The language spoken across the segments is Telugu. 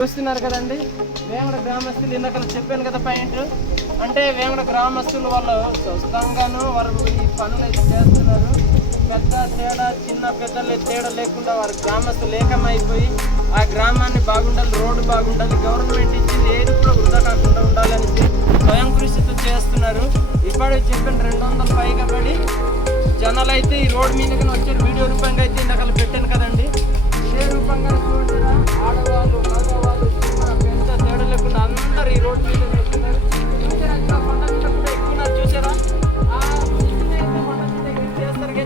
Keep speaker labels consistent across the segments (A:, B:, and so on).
A: చూస్తున్నారు కదండి. వేమడ గ్రామస్తులు ఇందాక చెప్పాను కదా పాయింట్. అంటే వేమడ గ్రామస్తులు వాళ్ళు స్వస్థంగాను వారు ఈ పనులు చేస్తున్నారు. పెద్ద తేడా చిన్న పెద్దలు తేడా లేకుండా వారి గ్రామస్తులు ఏకమైపోయి ఆ గ్రామాన్ని బాగుండాలి రోడ్డు బాగుండాలి గవర్నమెంట్ ఇచ్చింది ఏది కూడా వృధా కాకుండా ఉండాలని స్వయం కృషితో చేస్తున్నారు. ఇప్పటికి చెప్పిన రెండు వందల పైగా పడి జనాలు అయితే ఈ రోడ్డు మీదకి వచ్చారు. వీడియో రూపంగా అయితే ఇందాక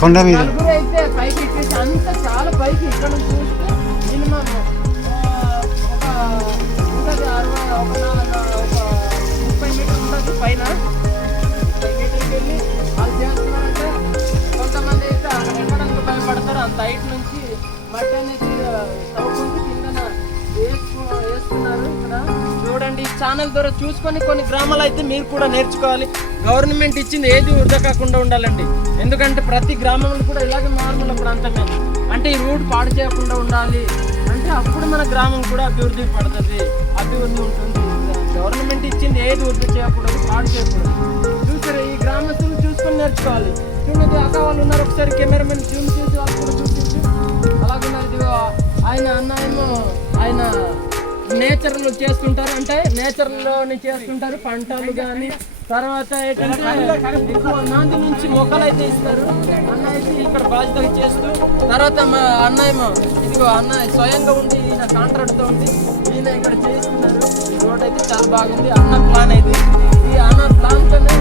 A: కొండ మీద పైకి చాలా పైకి ఇక్కడ నుంచి ఛానల్ ద్వారా చూసుకొని కొన్ని గ్రామాలు అయితే మీరు కూడా నేర్చుకోవాలి. గవర్నమెంట్ ఇచ్చింది ఏది వృధా కాకుండా ఉండాలండి. ఎందుకంటే ప్రతి గ్రామంలో కూడా ఇలాగే మారుమూల ప్రాంతమే అంటే ఈ రోడ్ పాడు చేయకుండా ఉండాలి. అంటే అప్పుడు మన గ్రామం కూడా అభివృద్ధి పడుతుంది. అభివృద్ధి ఉంటుంది. గవర్నమెంట్ ఇచ్చింది ఏది వృద్ధి చేయకూడదు పాడు చేయకూడదు. చూసారు ఈ గ్రామస్తులు చూసుకొని నేర్చుకోవాలి. చూడండి అక్క వాళ్ళు ఉన్నారు ఒకసారి కెమెరామెన్ జూమ్ చేసి వాళ్ళు కూడా చూపించి. అలాగున్నారు ఆయన అన్న ఏమో ఆయన నేచర్లో చేస్తుంటారు అంటే నేచర్లోని చేస్తుంటారు పంటలు కానీ తర్వాత ఏంటంటే ఎక్కువ నాంది నుంచి మొక్కలు అయితే ఇస్తారు. అన్న అయితే ఇక్కడ బాధ్యత చేస్తూ తర్వాత మా అన్నయ్య ఇదిగో అన్నయ్య స్వయంగా ఉండి ఈయన కాంట్రాక్ట్తో ఉంది ఈయన ఇక్కడ చేస్తున్నారు. ఈ రోడ్ అయితే చాలా బాగుంది. అన్న ప్లాన్ అయితే. ఈ అన్న ప్లాన్తోనే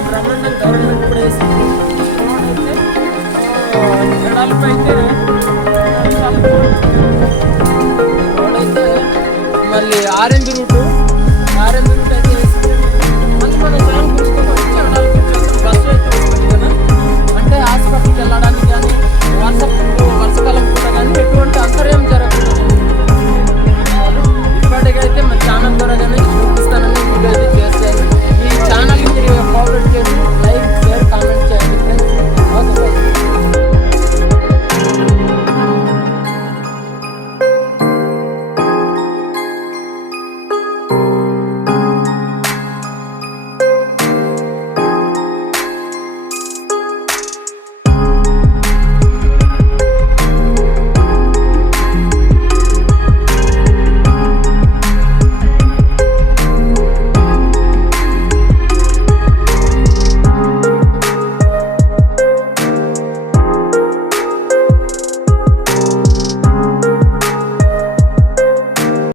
A: బ్రహ్మాండం గవర్నమెంట్ కూడా వేసింది రోడ్ అయితే ఎడల్పు అయితే చాలా రోడ్ అయితే మళ్ళీ ఆరెంజ్ రూట్